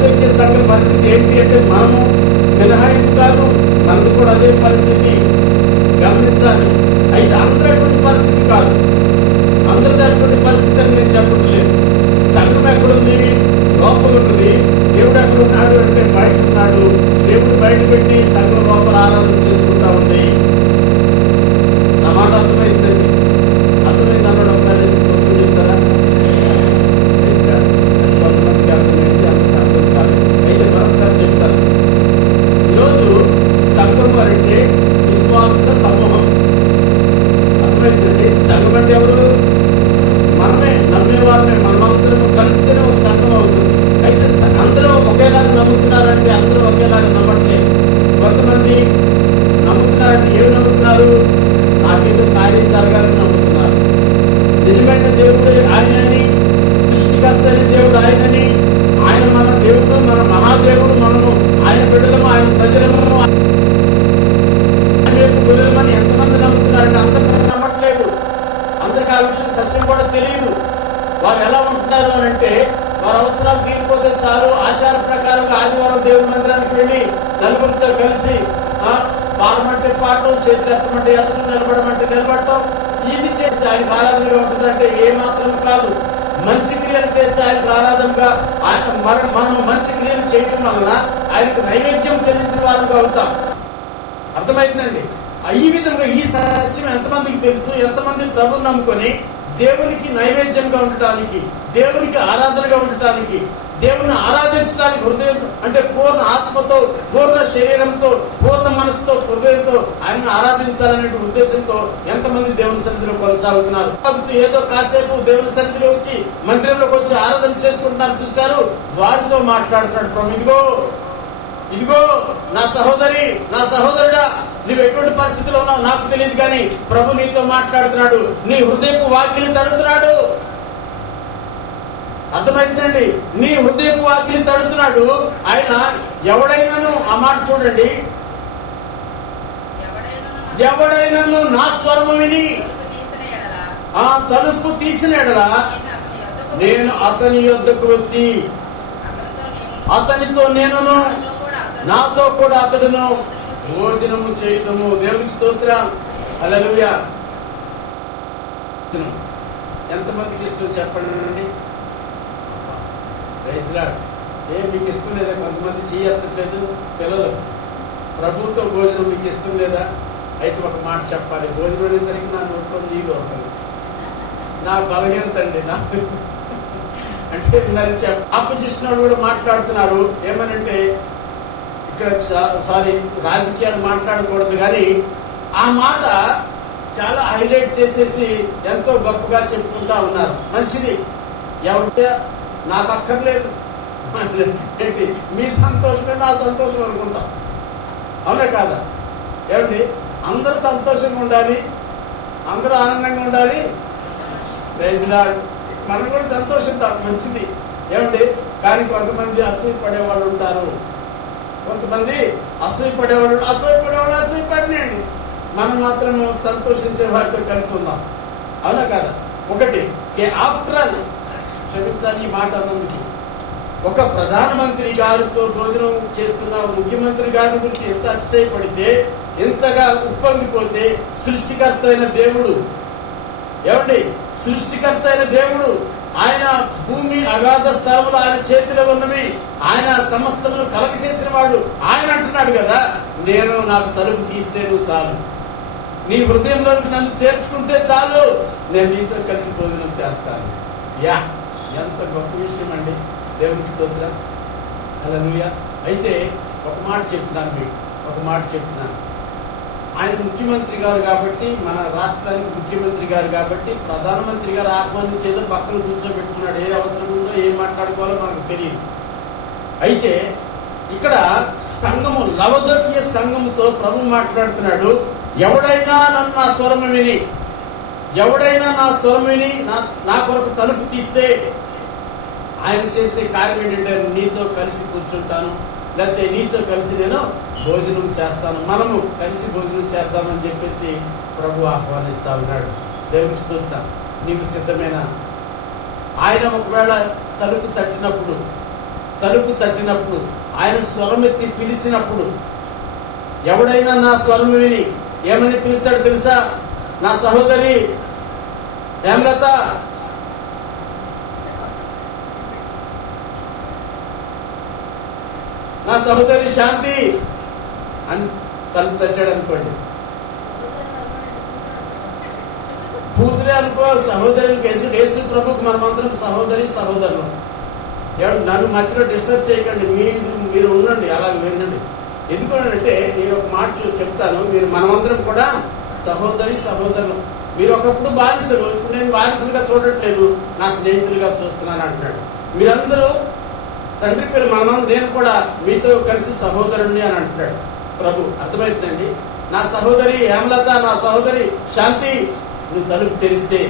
లవోదికీయ సంఘ పరిస్థితి ఏంటి అంటే మనము మినహాయింపు కాదు, మనకు కూడా అదే పరిస్థితి గమనించాలి. అయితే అందరూ అటువంటి పరిస్థితి కాదు, అందరిది అటువంటి పరిస్థితి అని నేను చెప్పట్లేదు. సంఘం ఎక్కడుంది? లోపల ఉన్నది. దేవుడు ఎక్కడ ఉన్నాడు అంటే బయట ఉన్నాడు. దేవుడు బయట పెట్టి సంఘం లోపల ఆరాధన చేసుకుంటా ఉంది. నా మాట అర్థమైందండి? అర్థమైంది అన్నాడు. ఒకసారి చెప్తారా? కొంతమందికి అర్థమైంది, అంతకు అర్థం కాలేదు. అయితే మరొకసారి చెప్తాను. ఈరోజు సంఘం అంటే విశ్వాసుల సమూహం. అర్థమైందండి? సంఘం అంటే ఎవరు? మనమే, నమ్మేవారమే. మనమందరం కలిస్తేనే ఒక సంఘం అవుతుంది. అయితే అందరూ ఒకేలాగా నమ్ముతున్నారంటే అందరూ ఒకేలాగా నమ్మట్లేదు. కొంతమంది నమ్ముతున్నారంటే ఏమి నమ్ముతున్నారు? నాకేదో కార్యం జరగాలని నమ్ముతున్నారు. నిజమైన దేవుడు ఆయనని, సృష్టికర్త అయిన దేవుడు ఆయనని, ఆయన మన దేవుడు, మన మహాదేవుడు, మనము ఆయన బిడ్డలము, ఆయన ప్రజలము, ఆయన యొక్క బిడ్డలమని ఎంతమంది నమ్ముతున్నారంటే అందరూ నమ్మట్లేదు. అందరికి ఆ విషయం సత్యం కూడా తెలియదు. వారు ఎలా ఉంటున్నారు అని అంటే, వారి అవసరాలు తీరిపోతే చాలు ఆచార ప్రకారంగా ఆదివారం దేవుడి మందిరానికి వెళ్ళి నలుగురితో కలిసి పాడమంటే పాడటం, చేతులు ఎత్తమంటే ఎత్తడం, నిలబడమంటే నిలబడటం, ఇది చేస్తే ఆయనకు ఆరాధనగా ఉంటుందంటే ఏమాత్రం కాదు. మంచి క్రియలు చేస్తే ఆయనకు ఆరాధనగా, మనం మంచి క్రియలు చేయడం వలన ఆయనకు నైవేద్యం చెల్లించిన వారికి అవుతాం. అర్థమైందండి? ఈ విధంగా ఈ సత్యం ఎంతమందికి తెలుసు? ఎంతమంది ప్రభుని నమ్ముకొని దేవునికి నైవేద్యంగా ఉండటానికి, దేవునికి ఆరాధనగా ఉండటానికి, దేవుని ఆరాధించడానికి హృదయం అంటే పూర్ణ ఆత్మతో, పూర్ణ శరీరంతో, పూర్ణ మనసుతో, హృదయంతో ఆయన ఆరాధించాలనే ఉద్దేశంతో ఎంతమంది దేవుని సన్నిధిలో కొనసాగుతున్నారు. ఏదో కాసేపు దేవుని సన్నిధిలో వచ్చి మందిరంలోకి వచ్చి ఆరాధన చేసుకుంటున్నారు చూశారు, వారితో మాట్లాడుతున్నాడు ప్రభు. ఇదిగో నా సహోదరి, నా సహోదరుడా, నువ్వు ఎటువంటి పరిస్థితిలో ఉన్నావు నాకు తెలియదు, కానీ ప్రభు నీతో మాట్లాడుతున్నాడు. నీ హృదయపు వాకిలి తడుతున్నాడు. అర్థమైందండి? నీ హృదయపు వాకిలి తడుతున్నాడు ఆయన. ఎవడైనాను, ఆ మాట చూడండి, ఎవడైనాను నా స్వరము విని ఆ తలుపు తీసిన ఎడల నేను అతని యొద్దకు వచ్చి అతనితో నేనును, నాతో కూడా అతడును భోజనము చేయుదము. దేవునికి స్తోత్రం. హల్లెలూయా. ఎంతమందికి ఇష్టం చెప్పండి? మీకు ఇష్టం లేదా? కొంతమంది చేయట్లేదు. పిల్లలు, ప్రభుతో భోజనం మీకు ఇష్టం లేదా? అయితే ఒక మాట చెప్పాలి. భోజనం అనేసరికి నా నోట్లో నీళ్ళు వస్తాను. నా బలహీనత అండి. అంటే ఆపోజిషన్ వాళ్ళు కూడా మాట్లాడుతున్నారు. ఏమనంటే, ఇక్కడ సారీ రాజకీయాలు మాట్లాడకూడదు, కానీ ఆ మాట చాలా హైలైట్ చేసేసి ఎంతో గొప్పగా చెప్పుకుంటా ఉన్నారు. మంచిది, ఎవరికే నాకు అక్కర్లేదు. ఏంటి మీ సంతోషమే నా సంతోషం అనుకుంటాం. అవునా కాదా? ఏమండి? అందరూ సంతోషంగా ఉండాలి, అందరూ ఆనందంగా ఉండాలి. మనం కూడా సంతోషిద్దాం, మంచిది. ఏమండి? కానీ కొంతమంది అసూయ పడేవాళ్ళు ఉంటారు. కొంతమంది అసూయపడేవాళ్ళు అసూయపడినండి. మనం మాత్రం సంతోషించే వారితో కలిసి ఉందాం. అవునా కాదా? ఒకటి ఆఫ్టర్ ఆల్ క్షమించాలి ఈ మాట అన్నందుకు. ఒక ప్రధానమంత్రి గారితో భోజనం చేస్తున్న ముఖ్యమంత్రి గారి గురించి ఎంత అతిశయపడితే, ఎంతగా ఉప్పొంగిపోతే, సృష్టికర్త అయిన దేవుడు, ఏమండి? సృష్టికర్త అయిన దేవుడు, ఆయన భూమి అగాధ స్థలములు ఆయన చేతిలో ఉన్నవి, ఆయన సమస్తమును కలగ చేసిన వాడు. ఆయన అంటున్నాడు కదా, నేను నాకు తలుపు తీస్తే నువ్వు చాలు, నీ హృదయంలోకి నన్ను చేర్చుకుంటే చాలు, నేను నీతో కలిసి భోజనం చేస్తాను. యా, ఎంత గొప్ప విషయం అండి. దేవునికి స్తోత్రం. హల్లెలూయా. అయితే ఒక మాట చెప్తున్నాను. ఆయన ముఖ్యమంత్రి గారు కాబట్టి, మన రాష్ట్రానికి ముఖ్యమంత్రి గారు కాబట్టి, ప్రధానమంత్రి గారు ఆహ్వానించేదో పక్కన కూర్చోబెట్టుకున్నాడు. ఏ అవసరం ఉందో, ఏం మాట్లాడుకోవాలో మనకు తెలియదు. అయితే ఇక్కడ సంఘము, లవోదికీయ సంఘముతో ప్రభు మాట్లాడుతున్నాడు. ఎవడైనా నా స్వరం విని నా కొరకు తలుపు తీస్తే, ఆయన చేసే కార్యం ఏంటంటే నీతో కలిసి కూర్చుంటాను, లేకపోతే నీతో కలిసి నేను భోజనం చేస్తాను, మనము కలిసి భోజనం చేద్దామని చెప్పేసి ప్రభు ఆహ్వానిస్తా ఉన్నాడు. దేవునికి స్తోత్రం. నీకు సిద్ధమేనా? ఆయన ఒకవేళ తలుపు తట్టినప్పుడు తలుపు తట్టినప్పుడు, ఆయన స్వరమెత్తి పిలిచినప్పుడు, ఎవడైనా నా స్వరం విని ఏమని పిలుస్తాడో తెలుసా? నా సహోదరి హేమలత, నా సహోదరి శాంతి అని తలుపు తట్టాడు అనుకోండి. కూతురే అనుకో, సహోదరునికి ఎందుకు? యేసు ప్రభుకు మనమందరం సహోదరి సహోదరులు. నన్ను మధ్యలో డిస్టర్బ్ చేయకండి, మీరు ఉండండి, అలా వినండి. ఎందుకంటే నేను ఒక మాట చెప్తాను, మీరు మనమందరం కూడా సహోదరి సహోదరులు. మీరు ఒకప్పుడు బానిసలు, ఇప్పుడు నేను బానిసలుగా చూడట్లేదు, నా స్నేహితులుగా చూస్తున్నాను అంటున్నాడు. మీరందరూ తండ్రి పేరు మనమందరం, నేను కూడా మీతో కలిసి సహోదరుణ్ణి అని అంటున్నాడు ప్రభు. అర్థమవుతుందండి? నా సహోదరి హేమలత, నా సహోదరి శాంతి, నువ్వు తలుపు తెరిస్తే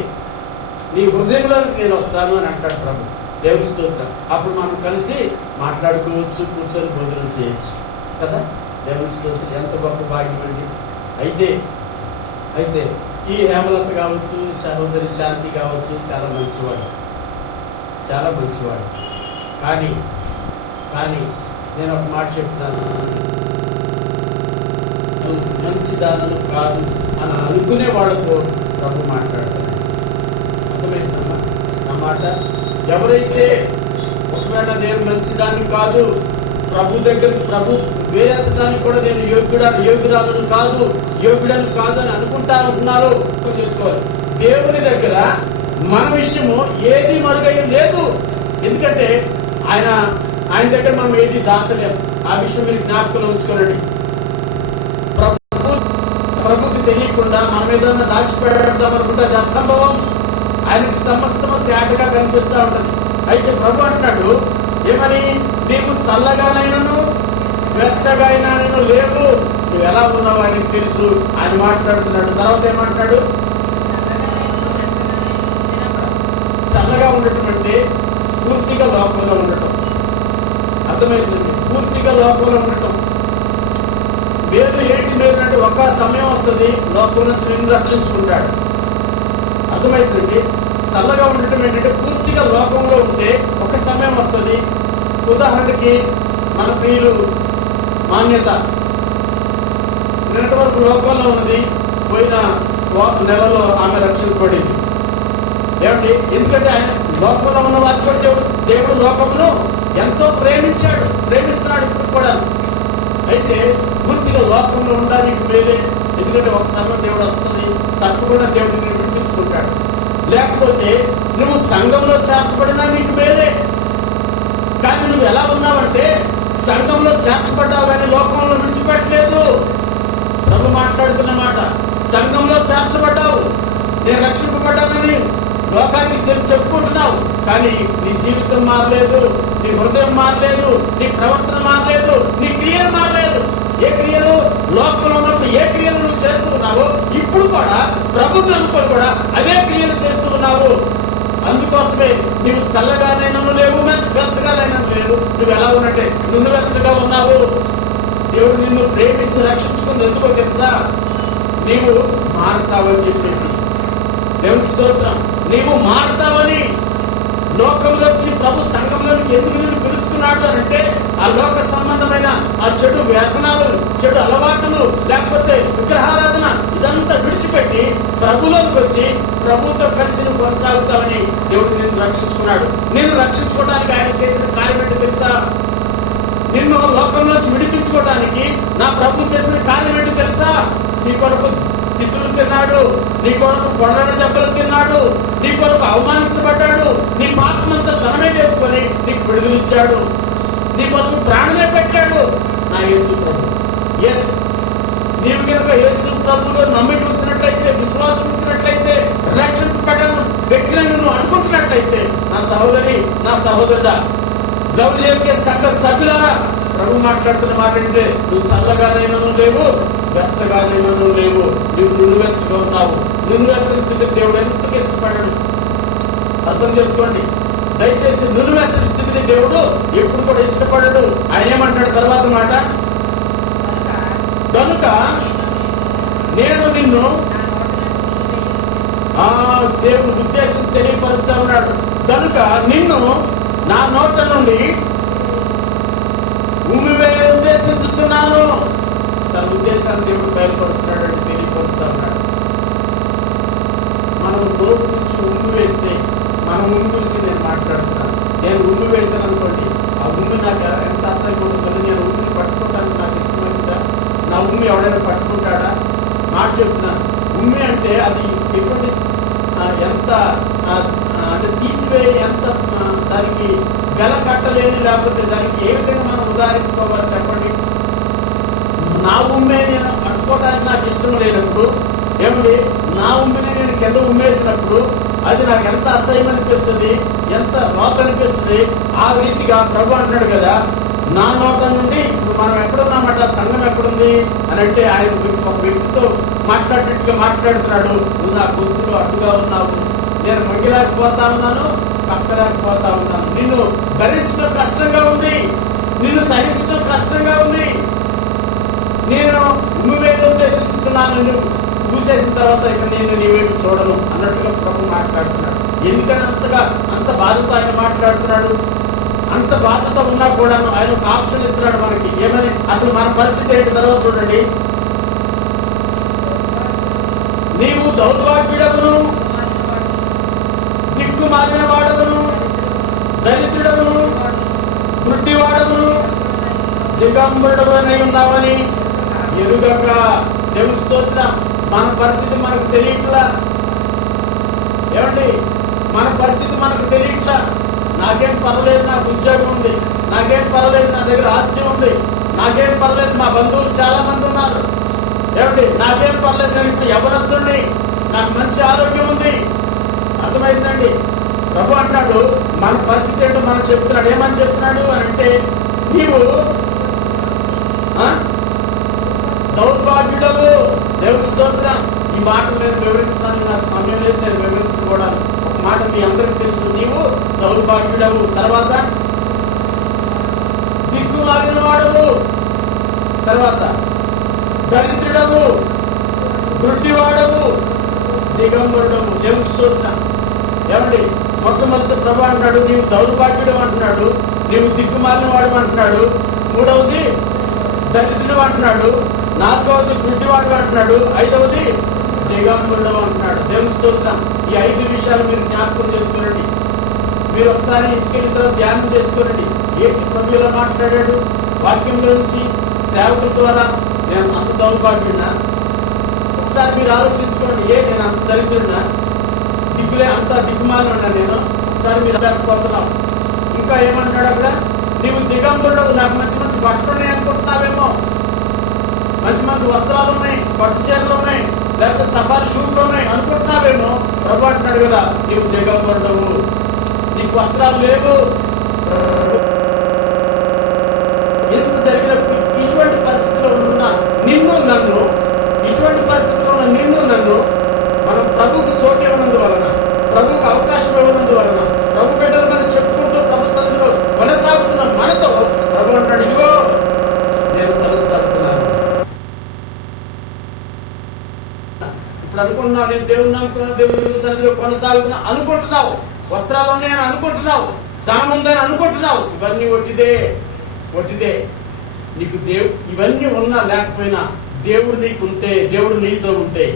నీ హృదయంలోకి నేను వస్తాను అని అంటాడు ప్రభు. దేవుని స్తోత్రం. అప్పుడు మనం కలిసి మాట్లాడుకోవచ్చు, కూర్చొని భోజనం చేయొచ్చు కదా. దేవుని స్తోత్రం. ఎంత గొప్ప భాగ్యం అండి. అయితే ఈ హేమలత కావచ్చు, సహోదరి శాంతి కావచ్చు, చాలా మంచివాడు, చాలా మంచివాడు. కానీ నేను ఒక మాట చెప్తున్నాను, మంచిదాను కాదు అని అనుకునే వాళ్ళతో ప్రభు మాట్లాడుతున్నాడు. అర్థమైందమ్మా నా మాట? ఎవరైతే ఒకవేళ నేను మంచిదాన్ని కాదు, ప్రభు వేరెత్తడానికి కూడా నేను యోగ్యురాలను కాదు అని అనుకుంటానున్నారో చేసుకోవాలి. దేవుని దగ్గర మన విషయము ఏది మరుగైన లేదు. ఎందుకంటే ఆయన దగ్గర మనం ఏది దాచలేము. ఆ విషయం మీరు జ్ఞాపకంలో ఉంచుకోనండి. ప్రభుకి తెలియకుండా మనం ఏదైనా దాచిపెడదాం అనుకుంటే అది అసంభవం. ఆయనకు సమస్తము తేటగా కనిపిస్తూ ఉంటుంది. అయితే ప్రభు అంటున్నాడు ఏమని? నీవు చల్లగానైనాను వెచ్చగా అయినాను లేవు, నువ్వు ఎలా ఉన్నావు ఆయనకు తెలుసు. ఆయన మాట్లాడుతున్నాడు. తర్వాత ఏమంటాడు? చల్లగా ఉండటం అంటే పూర్తిగా లోపంలో ఉండటం. అర్థమైందండి? పూర్తిగా లోపంలో ఉండటం. మేలు ఏంటి? మేలు అంటే ఒక సమయం వస్తుంది, లోపల నుంచి నిన్ను రక్షించుకుంటాడు. అర్థమైందండి? చల్లగా ఉండటం ఏంటంటే పూర్తిగా లోకంలో ఉంటే ఒక సమయం వస్తుంది. ఉదాహరణకి మన ప్రియులు మాన్యత నిన్నటి వరకు లోకంలో ఉన్నది, పోయిన నెలలో ఆమె రక్షించబడింది. ఏమండి? ఎందుకంటే ఆయన లోకంలో ఉన్న వారి కూడా దేవుడు లోకమును ఎంతో ప్రేమిస్తున్నాడు ఇప్పుడు కూడా. అయితే పూర్తిగా లోకంలో ఉండడానికి మేలే. ఎందుకంటే ఒక సమయం దేవుడు వస్తుంది, తప్పకుండా దేవుడిని విడిపించుకుంటాడు. లేకపోతే నువ్వు సంఘంలో చేర్చబడినా నీకు మేలే. కానీ నువ్వు ఎలా ఉన్నావంటే సంఘంలో చేర్చబడ్డావు కానీ లోకంలో విడిచిపెట్టలేదు. ప్రభు మాట్లాడుతున్న మాట, సంఘంలో చేర్చబడ్డావు, నేను రక్షింపబడ్డానని లోకానికి చెప్పుకుంటున్నావు, కానీ నీ జీవితం మారలేదు, నీ హృదయం మారలేదు, నీ ప్రవర్తన మారలేదు, నీ క్రియలు మారలేదు. ఏ క్రియలు? లోకంలో ఉన్నప్పుడు ఏ క్రియలు నువ్వు చేస్తూ ఉన్నావో ఇప్పుడు కూడా ప్రభుత్వం అనుకొని కూడా అదే క్రియలు చేస్తూ ఉన్నావు. అందుకోసమే నువ్వు చల్లగానైనా లేవు, వెచ్చగానైనా లేవు. నువ్వు ఎలా ఉన్నట్టే నువ్వు వెచ్చగా ఉన్నావు. దేవుడు నిన్ను ప్రేమించి రక్షించుకుంది ఎందుకో తెలుసా? నీవు మారుతావని చెప్పేసి. దేవునికి స్తోత్రం. నీవు మారుతావని. లోకంలో వచ్చి ప్రభు సంఘంలోనికి ఎందుకు నిన్ను పిలుచుకున్నాడు అని అంటే ఆ లోక సంబంధమైన ఆ చెడు వ్యసనాలు, చెడు అలవాటులు, లేకపోతే విగ్రహారాధన ఇదంతా విడిచిపెట్టి ప్రభులోకి వచ్చి ప్రభుతో కలిసి నువ్వు కొనసాగుతావని దేవుడు నిన్ను రక్షించుకున్నాడు. నిన్ను రక్షించుకోవడానికి ఆయన చేసిన కార్యం ఏంటో తెలుసా? నిన్ను లోకంలోంచి విడిపించుకోవడానికి నా ప్రభు చేసిన కార్యం ఏంటో తెలుసా? నీ కొరకు తిట్టులు తిన్నాడు, నీ కొరకు కొడల దెబ్బలు తిన్నాడు, నీ కొరకు అవమానించబడ్డాడు, నీ పాపమంతా తనమే చేసుకొని నీకు విడుదలిచ్చాడు, నీ కోసం ప్రాణమే పెట్టాడు నా యేసు ప్రభు. ఎస్, నీవు కనుక యేసు ప్రభువులో నమ్మిక ఉంచినట్లయితే, విశ్వాసం ఉంచినట్లయితే, రక్షింపబడ్డాను వ్యక్తిని నువ్వు అనుకుంటున్నట్లయితే, నా సహోదరి, నా సహోదరుడా, గౌరవ సంఘ సభ్యులారా, ప్రభు మాట్లాడుతున్న మాట ఏంటంటే నువ్వు చల్లగానైనాను లేవు, వెచ్చగానైనాను లేవు, నువ్వు నువ్వెచ్చగా ఉన్నావు. నువ్వెచ్చని స్థితిని దేవుడు ఎంతగా ఇష్టపడ్డాడు అర్థం చేసుకోండి. దయచేసి నువ్వెచ్చని స్థితిని దేవుడు ఎప్పుడు కూడా ఇష్టపడడు. ఆయన ఏమంటాడు తర్వాత మాట? కనుక నేను నిన్ను, దేవుడు ఉద్దేశం తెలియపరుస్తా ఉన్నాడు. కనుక నిన్ను నా నోట నుండి ఉమ్మివేయ ఉద్దేశించుచున్నాను. తన ఉద్దేశాన్ని దేవుడు బయలుపరుస్తున్నాడు, తెలియపరుస్తా ఉన్నాడు. మనం నోటి నుంచి ఉమ్మి వేస్తే, మన ఉమ్మి గురించి నేను మాట్లాడుతున్నాను. నేను ఉమ్మి వేసాను అనుకోండి, ఆ ఉమ్మి నాకు ఎంత అసహ్యం ఉంటుందని నేను ఉమ్మిని పట్టుకోవడానికి నాకు ఇష్టమైందా? నా ఉమ్మి ఎవడైనా పట్టుకుంటాడా? మాట చెప్తున్నాను. ఉమ్మి అంటే అది ఎటువంటి ఎంత అంటే తీసివేయి, ఎంత దానికి గల కట్టలేని, లేకపోతే దానికి ఏ విధంగా మనం ఉదాహరించుకోవాలి చెప్పండి. నా ఉమ్మే నేను పట్టుకోవడానికి నాకు ఇష్టం లేనప్పుడు, ఏమండి నా ఉమ్మిని నేను కింద ఉమ్మేసినప్పుడు అది నాకు ఎంత అసహ్యం అనిపిస్తుంది, ఎంత రోత అనిపిస్తుంది. ఆ రీతిగా ప్రభు అంటున్నాడు కదా, నా నోట నుండి ఇప్పుడు మనం ఎక్కడున్నామట, సంఘం ఎక్కడుంది అని అంటే ఆయన ఒక వ్యక్తితో మాట్లాడినట్టుగా మాట్లాడుతున్నాడు. నువ్వు నా గొంతులో అడ్డుగా ఉన్నావు, నేను మొగిలేకపోతా ఉన్నాను, కక్కలేకపోతా ఉన్నాను, నిన్ను భరించడం కష్టంగా ఉంది, నిన్ను సహించడం కష్టంగా ఉంది, నేను ఉమ్మివేయ ఉద్దేశిస్తున్నాను, నువ్వు ఊసేసిన తర్వాత ఇక నేను నీ వైపు చూడను అన్నట్టుగా ప్రభు మాట్లాడుతున్నాడు. ఎందుకని అంత బాధతో ఆయన మాట్లాడుతున్నాడు? అంత బాధతో ఉన్నా కూడా ఆయన ఒక ఆప్షన్ ఇస్తున్నాడు మనకి. ఏమని? అసలు మన పరిస్థితి ఏంటి తర్వాత చూడండి. నీవు దౌర్భాగ్యుడవును, దిక్కుమాలిన వాడవును, దరిద్రుడవును, గుడ్డివాడవును, దిగంబరుడవనై ఉన్నావని ఎరుగక. దేవుని స్తోత్రం. మన పరిస్థితి మనకు తెలియట్లా. ఏమండి, మన పరిస్థితి మనకు తెలియట్లా. నాకేం పర్వాలేదు, నాకు ఉద్యోగం ఉంది, నాకేం పర్వాలేదు, నా దగ్గర ఆస్తి ఉంది, నాకేం పర్వాలేదు, మా బంధువులు చాలా మంది ఉన్నారు, ఏమండి నాకేం పర్లేదు, నేను ఇప్పుడు ఎవరొస్తుంది, నాకు మంచి ఆరోగ్యం ఉంది. అర్థమైందండి? ప్రభు అంటాడు మన పరిస్థితి ఏంటో మనం చెప్తున్నాడు. ఏమని చెప్తున్నాడు అని అంటే, నీవు దౌర్భాగ్యుడవు. దేవుని స్తోత్రం. ఈ మాటలు నేను వివరించడానికి నాకు సమయం లేదు, నేను వివరించకూడదు. ఒక మాట మీ అందరికీ తెలుసు, నీవు దౌర్భాగ్యుడవు. తర్వాత దిక్కుమాలిన వాడవు, తర్వాత దరిద్రుడవు, గుడ్డివాడవు, దిగంబరుడవు. దేవుని స్తోత్రం. ఏమండి, మొట్టమొదటి ప్రభు అంటున్నాడు నీవు దౌర్భాగ్యుడు అంటున్నాడు, నీవు దిక్కుమాలిన వాడు అంటున్నాడు, మూడవది దరిద్రుడు అంటున్నాడు, నాలుగవది గుడ్డివాడు అంటున్నాడు, ఐదవది దిగంబరుడు అంటున్నాడు. దేవుని స్తోత్రం. ఈ 5 విషయాలు మీరు జ్ఞాపకం చేసుకోనండి. మీరు ఒకసారి ఇంటికి వెళ్ళిన తర్వాత ధ్యానం చేసుకోనండి. ఏంటి ప్రభు ఇలా మాట్లాడాడు వాక్యంలో నుంచి సేవకుల ద్వారా? నేను అంత దౌర్భాగ్యుడినా? ఒకసారి మీరు ఆలోచించుకోండి. నేను అంత దరిద్రుడినా? అంత దిక్కుమాలి ఉన్నా నేను? ఒకసారి మీరు లేకపోతున్నావు. ఇంకా ఏమంటాడు అక్కడ? నీవు దిగంబరుడు, నాకు మంచి మంచి బట్టలు ఉన్నాయి అనుకుంటున్నావేమో, మంచి మంచి వస్త్రాలు ఉన్నాయి, పట్టు చీరలు ఉన్నాయి, లేకపోతే సఫారీ షూట్లు ఉన్నాయి అనుకుంటున్నావేమో. ప్రభు అంటున్నాడు కదా, నీవు దిగంబరుడవు, నీకు వస్త్రాలు లేవు. ఎందుకు జరిగినప్పుడు ఇటువంటి పరిస్థితిలో ఉన్న నిన్ను నన్ను, ఇటువంటి పరిస్థితిలో ఉన్న నిన్ను నన్ను మనం ప్రభువుకు చోటు ఇవ్వనందువలన, ప్రభువుకు అవకాశం ఇవ్వనందువలన, ప్రభు బిడ్డలు మనం చెప్పుకుంటూ ప్రభు సన్నిధిలో కొనసాగుతున్న మనతో ప్రభు అంటాడు, ఇదిగో నేను తలుపు తడుతున్నాను. ఇప్పుడు అనుకుంటున్నావు, నేను దేవుని నమ్ముకున్నా, దేవుని సన్నిధిలో కొనసాగుతున్నా అనుకుంటున్నావు, వస్త్రాలు ఉన్నాయని అనుకుంటున్నావు, ధనం ఉందని అనుకుంటున్నావు. ఇవన్నీ ఒట్టిదే. నీకు ఇవన్నీ ఉన్నా లేకపోయినా దేవుడు నీకుంటే, దేవుడు నీతో ఉంటే,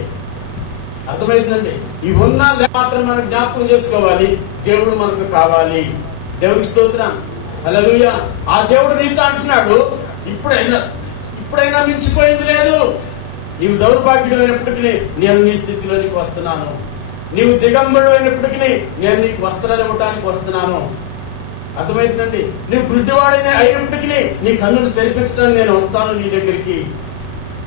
అర్థమైందండి? ఇవి ఉన్నా మాత్రం మనం జ్ఞాపకం చేసుకోవాలి, దేవుడు మనకు కావాలి. దేవుడికి స్తోత్రం. హల్లెలూయా. ఆ దేవుడు నీతో అంటున్నాడు, ఇప్పుడైనా మించిపోయింది లేదు. నీవు దౌర్భాగ్యుడు అయినప్పటికీ నేను నీ స్థితిలోనికి వస్తున్నాను, నీవు దిగంబరుడు అయినప్పటికీ నేను నీకు వస్త్రాలు ఇవ్వటానికి వస్తున్నాను. అర్థమైందండి? నీవు గుడ్డివాడైనా అయినప్పటికీ నీ కన్నులు తెరిపిస్తాను, నేను వస్తాను నీ దగ్గరికి,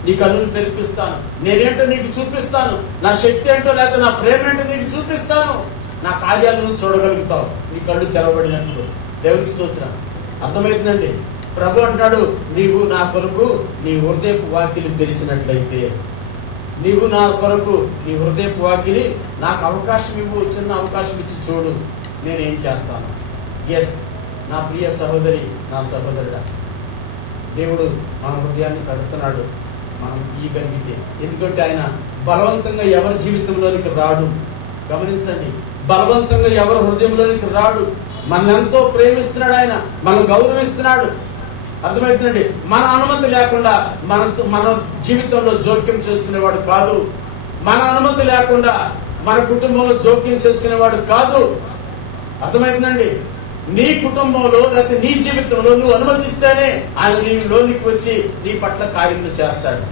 నీ కన్నులు తెరిపిస్తాను, నేనేంటో నీకు చూపిస్తాను, నా శక్తి ఏంటో లేకపోతే నా ప్రేమ ఏంటో నీకు చూపిస్తాను, నా కార్యాలు నువ్వు చూడగలుగుతావు నీ కళ్ళు తెరవబడినట్లు. దేవునికి స్తోత్రం. అర్థమైందండి? ప్రభు అంటాడు, నీవు నా కొరకు నీ హృదయపు వాకిలి తెరిచినట్లయితే, నీవు నా కొరకు నీ హృదయపు వాకిలి నాకు అవకాశం ఇవ్వు, చిన్న అవకాశం ఇచ్చి చూడు, నేనేం చేస్తాను. ఎస్ నా ప్రియ సహోదరి, నా సహోదరుడా, దేవుడు మన హృదయాన్ని తడుతున్నాడు మనం తీయగలిగితే. ఎందుకంటే ఆయన బలవంతంగా ఎవరి జీవితంలోనికి రాడు. గమనించండి, బలవంతంగా ఎవరి హృదయంలోనికి రాడు. మనల్ని ఎంతో ప్రేమిస్తున్నాడు, ఆయన మనల్ని గౌరవిస్తున్నాడు. అర్థమవుతుందండి. మన అనుమతి లేకుండా మన జీవితంలో జోక్యం చేసుకునేవాడు కాదు. మన అనుమతి లేకుండా మన కుటుంబంలో జోక్యం చేసుకునేవాడు కాదు. అర్థమవుతుందండి. నీ కుటుంబంలో లేకపోతే నీ జీవితంలో నువ్వు అనుమతిస్తేనే ఆయన నీ లోనికి వచ్చి నీ పట్ల కార్యములు చేస్తాడు.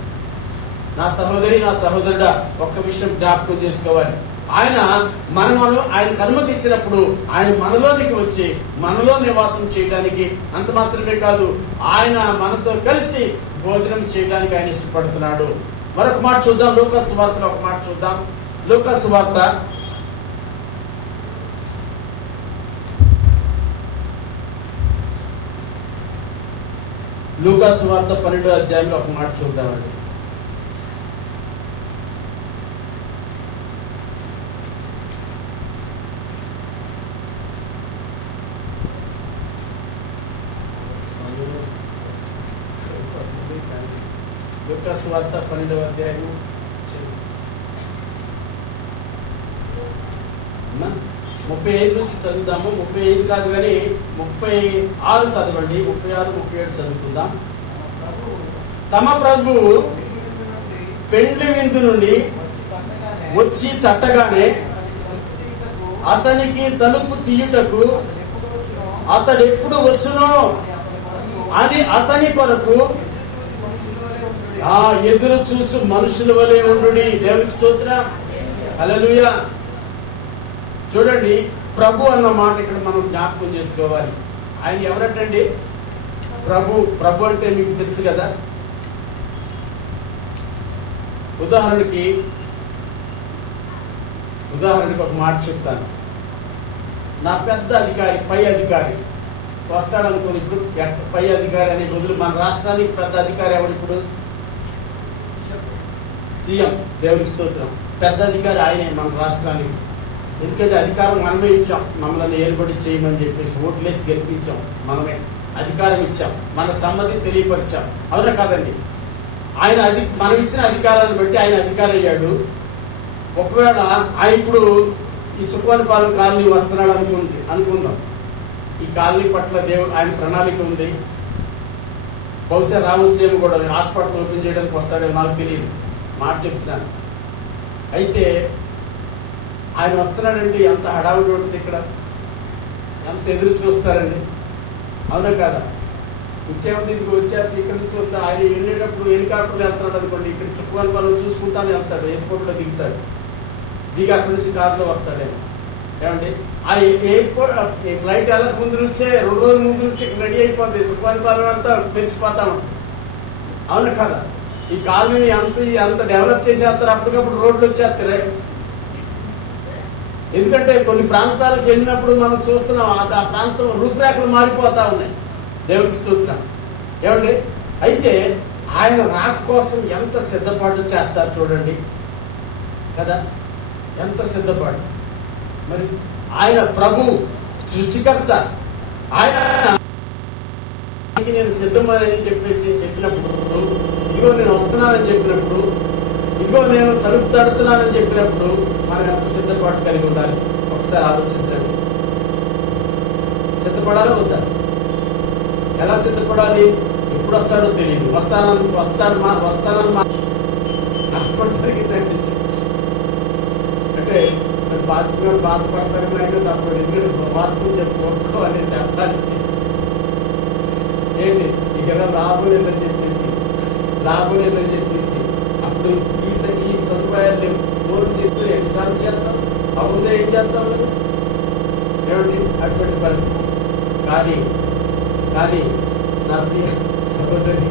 నా సహోదరి, నా సహోదరుడా, ఒక్క విషయం జ్ఞాపకం చేసుకోవాలి. ఆయనకు అనుమతి ఇచ్చినప్పుడు ఆయన మనలోనికి వచ్చి మనలో నివాసం చేయడానికి, అంత మాత్రమే కాదు, ఆయన మనతో కలిసి భోజనం చేయడానికి ఆయన ఇష్టపడుతున్నాడు. మరొక మాట చూద్దాం, లూకాసు వార్తలో ఒక మాట చూద్దాం. లూకాసు వార్త 12వ అధ్యాయంలో ఒక మాట చూద్దామండి. లూకాసు వార్త 12వ అధ్యాయం 35 నుంచి చదువుదాము. 35 కాదు కానీ 36 చదవండి. 36, 37 చదువుకుందాం. తమ ప్రభువు పెండ్లి విందు నుండి వచ్చి తట్టగానే అతనికి తలుపు తీయుటకు అతడెప్పుడు వచ్చునో అని అతని కొరకు ఎదురు చూచు మనుషుల వలె ఉండు. దేవునికి స్తోత్రం, హల్లెలూయా. చూడండి, ప్రభు అన్న మాట ఇక్కడ మనం జ్ఞాపకం చేసుకోవాలి. ఆయన ఎవరటండి? ప్రభు అంటే మీకు తెలుసు కదా. ఉదాహరణకి ఒక మాట చెప్తాను. నా పెద్ద అధికారి, పై అధికారి వస్తాడు అనుకోని, ఇప్పుడు పై అధికారి అనే బదులు మన రాష్ట్రానికి పెద్ద అధికారి ఎవరు? ఇప్పుడు సీఎం. దేవునికి స్తోత్రం. పెద్ద అధికారి ఆయనే మన రాష్ట్రానికి. ఎందుకంటే అధికారం మనమే ఇచ్చాం, మమ్మల్ని ఏర్పడి చేయమని చెప్పేసి ఓట్లేసి గెలిపించాం, మనమే అధికారం ఇచ్చాం, మన సమ్మతి తెలియపరిచాం. అవునా కాదండి? ఆయన మనం ఇచ్చిన అధికారాన్ని బట్టి ఆయన అధికారి అయ్యాడు. ఒకవేళ ఆయన ఇప్పుడు ఈ చుక్కవనిపాలెం కాలనీ వస్తున్నాడు అనుకుందాం. ఈ కాలనీ పట్ల ఆయన ప్రణాళిక ఉంది. బహుశా రావచ్చేమో కూడా, హాస్పిటల్ ఓపెన్ చేయడానికి వస్తాడేమో, నాకు తెలియదు, మాట చెప్తున్నాను. అయితే ఆయన వస్తున్నాడంటే ఎంత హడావుడి ఉంటుంది ఇక్కడ, ఎంత ఎదురు చూస్తారండి. అవునా కాదా? ముఖ్యమంత్రి ఇదికి వచ్చాక ఇక్కడ నుంచి వస్తే ఆయన వెళ్ళేటప్పుడు హెలికాప్టర్లో వెళ్తున్నాడు అనుకోండి, ఇక్కడ చుక్కవనిపాలెం చూసుకుంటానే వెళ్తాడు, ఎయిర్పోర్ట్లో దిగుతాడు, దిగి అక్కడి నుంచి కారులో వస్తాడేమో. ఏమండి, ఆ ఎయిర్పోర్ట్ ఫ్లైట్ వెళ్ళక ముందు నుంచే 2 రోజుల ముందు నుంచి రెడీ అయిపోతుంది, చుక్కవనిపాలెం అంతా మెరిసిపోతా ఉంటుంది. అవునా కదా? ఈ కాలనీని అంత డెవలప్ చేసేస్తారు, అప్పటికప్పుడు రోడ్లు వచ్చేస్తారు. ఎందుకంటే కొన్ని ప్రాంతాలకు వెళ్ళినప్పుడు మనం చూస్తున్నాం, ఆ ప్రాంతం రూపురేఖలు మారిపోతా ఉన్నాయి. దేవునికి స్తోత్రం. ఏమండి, అయితే ఆయన రాక కోసం ఎంత సిద్ధపాటు చేస్తారు చూడండి కదా, ఎంత సిద్ధపాటు. మరి ఆయన ప్రభు, సృష్టికర్త, ఆయన నేను సిద్ధమని చెప్పేసి చెప్పినప్పుడు, ఇదిగో నేను వస్తున్నానని చెప్పినప్పుడు, ఇదిగో నేను తలుపు తడుతున్నానని చెప్పినప్పుడు మనం ఎంత సిద్ధపాటు కలిగి ఉండాలి? ఒకసారి ఆలోచించండి. సిద్ధపడాలా వద్దా? ఎలా సిద్ధపడాలి? ఎప్పుడు వస్తాడో తెలియదు. వస్తానని అప్పుడు జరిగిందని అంటే బాధపడతారని అయితే తప్పదు. ఎందుకంటే వాస్తవం చెప్పుకోవాలి, చెప్పాలి. ఏంటి ఇక లాభం లేదని చెప్పేసి అప్పుడు ఈ సదుపాయాలు లేవు. ఫోన్ తీసుకుని ఎన్నిసార్లు చేస్తాం? అవుందా ఏం చేస్తాం మేము? ఏమండి, అటువంటి పరిస్థితి. కానీ నా ప్రియ సహోదరి,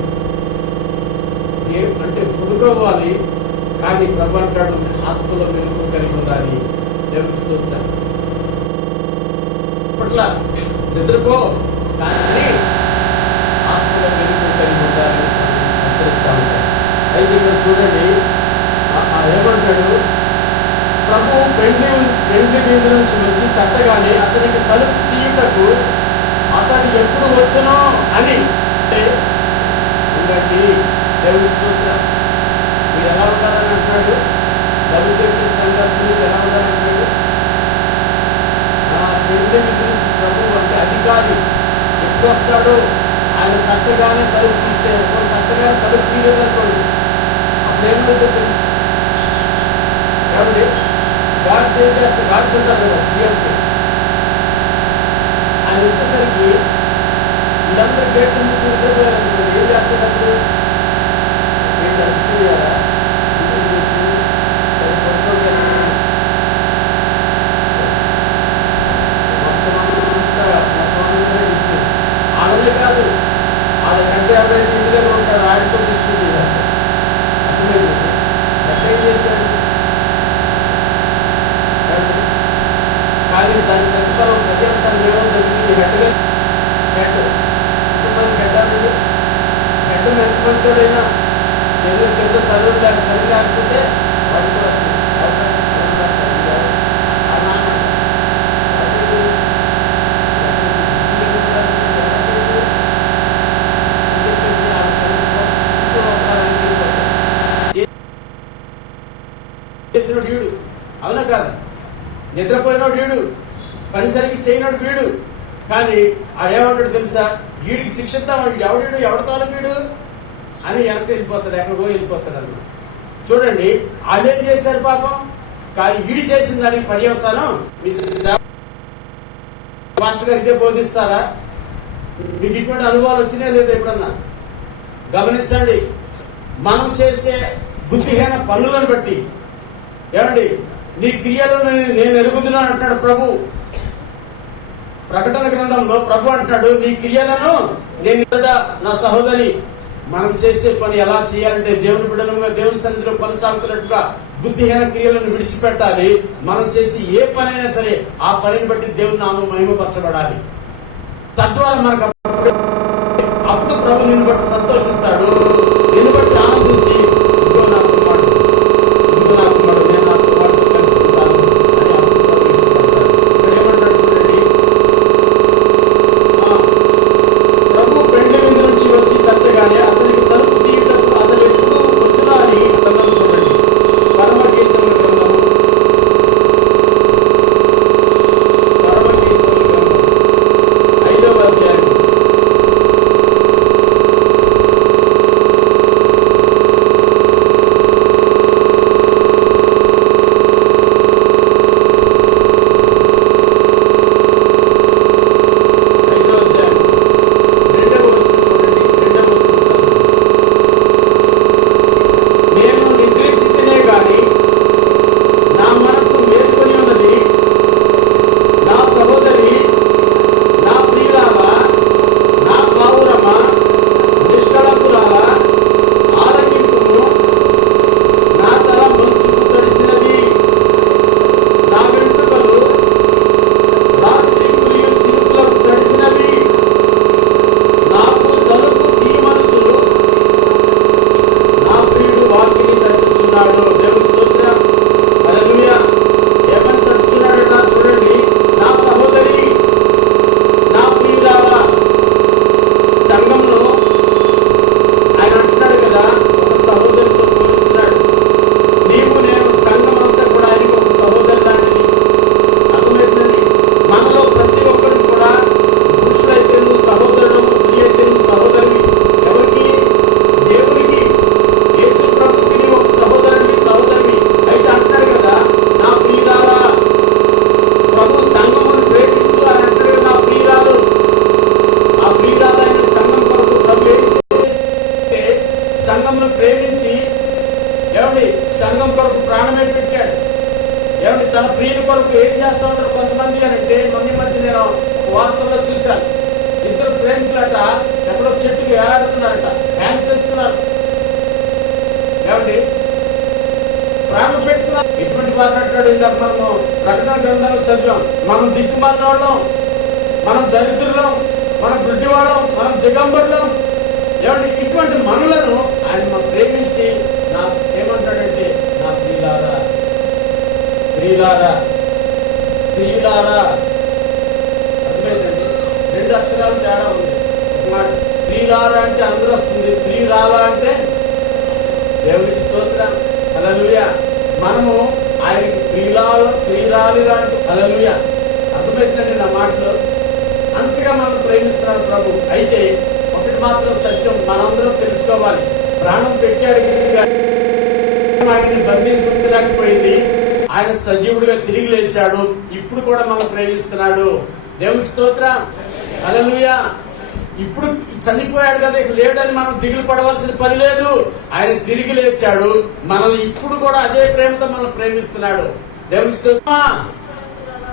అంటే పుడుకోవాలి, కానీ ప్రభు అంటాడు ఆత్మలో మెరుగు కలిగి ఉండాలి. దేవునికి స్తోత్రం. పట్ల నిద్రపో, కానీ ఆత్మలో మెరుగు కలిగి ఉండాలి తెలుస్తా ఉంటాడు. అయితే ఇక్కడ చూడండి, ఏమంటాడు? ప్రభు పెండ్లి విందు నుంచి వచ్చి తట్టగానే అతనికి తలుపు తీయుటకు అతడు ఎప్పుడు వచ్చునో అని ఉండండి. దేవుని స్తోత్రం. మీరు ఎలా ఉండాలని అంటాడు? దళితులకి సంఘర్షులు ఎలా ఉండాలంటాడు? పెండ్లి విందు నుంచి ప్రభు అంటే అధికారి ఎప్పుడు వస్తాడో ఆయన తట్టగానే తలుపు తీస్తే తట్టగానే తలుపు తీయలేదనుకోండి, అప్పుడు ఏమైందో తెలుసు ఏమండి. గాడ్స్ ఏం చేస్తే గాడ్స్ ఉంటారు కదా సీఎంకి, ఆయన వచ్చేసరికి వీళ్ళందరూ గేట్లు మూసి నిద్రపోయారనుకోండి, ఏం చేస్తారప్పుడు గేట్ అలసిపోయారా చేసి సరే పట్టుకోలేదు మొత్తం అంతా డిస్కస్. వాళ్ళదే కాదు, వాళ్ళ గడ్డ ఎవరైతే ఇంటి దగ్గర ఉంటాడో ఆయనతో డిస్ప్యూట్ చేయాలి. అర్థమైందండి. గడ్డ ఏం చేశాడు కానీ దాని ప్రతిఫలం ప్రత్యవసానం ఏమో జరిగింది. హెడ్గా హెడ్ కుటుంబానికి హెడ్ అనేది హెడ్ ఎంత మంచోడైనా ఏదో కింద సరువు సరి లేకపోతే వాడు కూడా వస్తుంది. చేసినోడు వీడు, అవునా కాదు? నిద్రపోయినోడు వీడు, పని సరిగ్గా చేయనోడు వీడు. కానీ ఆడేమంటాడు తెలుసా? వీడికి శిక్షిద్దా, ఎవడు ఎవడ తాలూకు అని వెనక్కి వెళ్ళిపోతాడు, ఎక్కడికో వెళ్ళిపోతాడు అన్నమాట. చూడండి, వాళ్ళేం చేశారు పాపం, కానీ వీడి చేసిన దానికి పర్యవసానం. మాస్టర్ గారు ఇదే బోధిస్తారా? మీకు ఇటువంటి అనుభవాలు వచ్చినాయా లేదా ఎప్పుడన్నా? గమనించండి, మనం చేసే బుద్ధిహీన పనులను బట్టి ఏమండి నీ క్రియలను నేను ఎరుగుతున్నాను అంటాడు ప్రభు. ప్రకటన గ్రంథంలో ప్రభు అంటాడు, నీ క్రియలను నేను నా సహోదరి. మనం చేసే పని ఎలా చేయాలంటే దేవుని బిడ్డలుగా దేవుని సన్నిధిలో కొనసాగుతున్నట్టుగా బుద్ధిహీన క్రియలను విడిచిపెట్టాలి. మనం చేసి ఏ పనైనా సరే ఆ పనిని బట్టి దేవుని నామం మహిమపరచబడాలి. తద్వారా మనకు అప్పుడు ప్రభు నిన్ను బట్టి సంతోషిస్తాడు, నిన్ను బట్టి ఆనందించి ఇదిగో నా కుమారుడు, ఇదిగో నా కుమారుడు, నేను నా కుమారుడు కలుసుకుంటాను అని అప్పుడు ప్రభు ఇష్టపడతాడు. ఇక్కడ ఏమంటాడు చూడండి, ప్రభు పెండ్లి విందు నుంచి వచ్చి తట్టగానే అతనికి తలుపు తీయటప్పుడు అతను ఎప్పుడు వచ్చునా అని గ్రంథం చూడండి. పరమ కీర్తనల గ్రంథము, పరమ కీర్తనల గ్రంథం 5వ అధ్యాయం 2వ వచనం చూడండి. 2వ వచనం చదువు. నేను నిద్రించితేనే గాని నా మనస్సు మేల్కొని ఉన్నది, నా సహోదరి, నా ప్రియురాలా, నా పావురమా, నిష్కళంకురాలా, ఆలకింపుము. నా తల మంచుకు తడిసినది, నా వెంట్రుకలు రాత్రి కురియు చినుకులకు తడిసినవి. నాకు తలుపు తీయమనుసులు, నా ప్రియుడు వాకిలి తట్టుచున్నాడు. దేవుని స్తోత్రం, హల్లెలూయా. ఏమని తట్టుచున్నాడట చూడండి, నా సహోదరి, నా ప్రియురాలా. సంఘంలో ఆయన అంటున్నాడు కదా, ఒక సహోదరితో పోలుస్తున్నాడు. నీవు నేను సంఘం అంతా కూడా ఆయనకు ఒక సహోదరి లాంటిది. అర్థమవుతుందండి. మనలో ప్రతి ఒక్కరు కూడా, పురుషులైతే నువ్వు సహోదరుడు, స్త్రీ అయితే నువ్వు సహోదరివి. ఎవరికి? దేవునికి, యేసు ప్రభువుకి నీవు ఒక సహోదరుడివి, సహోదరివి. అయితే అంటాడు కదా, నా ప్రియురాలా. ప్రభు సంఘమును ప్రేమిస్తూ ఆయన అంటాడు కదా, నా ప్రియురాలు. ఆ ప్రియురాలైన సంఘం కొరకు ప్రభు ఏం చేస్తే సంఘమును ప్రేమించి ఏమండి సంఘం కొరకు ప్రాణమే పెట్టాడు. ఏమండి తన ప్రియుల కొరకు ఏం చేస్తూ ఉంటారు కొంతమంది అని అంటే, మొన్న మధ్య నేను వార్తల్లో చూశాను. ఇద్దరు ప్రేమికులట ఎక్కడో చెట్టుకి వేలాడుతున్నారట, హ్యాంగ్ చేస్తున్నారు. ఏమండి ప్రాణం పెట్టుకున్నారు. ఇటువంటి వారిని అంటాడు, ఇందాక మనము ప్రకటన గ్రంథాలు చదివాం, మనం దిక్కుమాలిన వాళ్ళం, మనం దరిద్రులం, మనం గుడ్డివాళ్ళం, మనం దిగంబరులం. ఏమంటే ఇటువంటి మనలను ఆయన ప్రేమించి నా ఏమంటాడంటే, నా ప్రియులారా, ప్రియులారా, ప్రియులారా. అర్థమైందండి. 2 అక్షరాలు తేడా ఉంది. ఒక మాట ప్రియులారా అంటే అందరూ వస్తుంది, ప్రియురాలా అంటే దేవునికి స్తోత్రం, హల్లెలూయా. మనము ఆయనకి ప్రియురాలి లాంటి, హల్లెలూయా. అర్థమైందండి నా మాటలో. అంతగా మనం ప్రేమిస్తున్నాడు ప్రభు. అయితే ఒకటి మాత్రం సత్యం మనందరం తెలుసుకోవాలి. ప్రాణం పెట్టాడు, ఆయన్ని బంధించి ఉంచలేకపోయింది. ఆయన సజీవుడిగా తిరిగి లేచాడు, ఇప్పుడు కూడా మనం ప్రేమిస్తున్నాడు. దేవునికి స్తోత్రం, హల్లెలూయా. ఇప్పుడు చనిపోయాడు కదా, ఇక లేడని మనం దిగులు పడవలసిన పని లేదు. ఆయన తిరిగి లేచాడు, మనల్ని ఇప్పుడు కూడా అదే ప్రేమతో మనం ప్రేమిస్తున్నాడు. దేవునికి స్తోత్రం,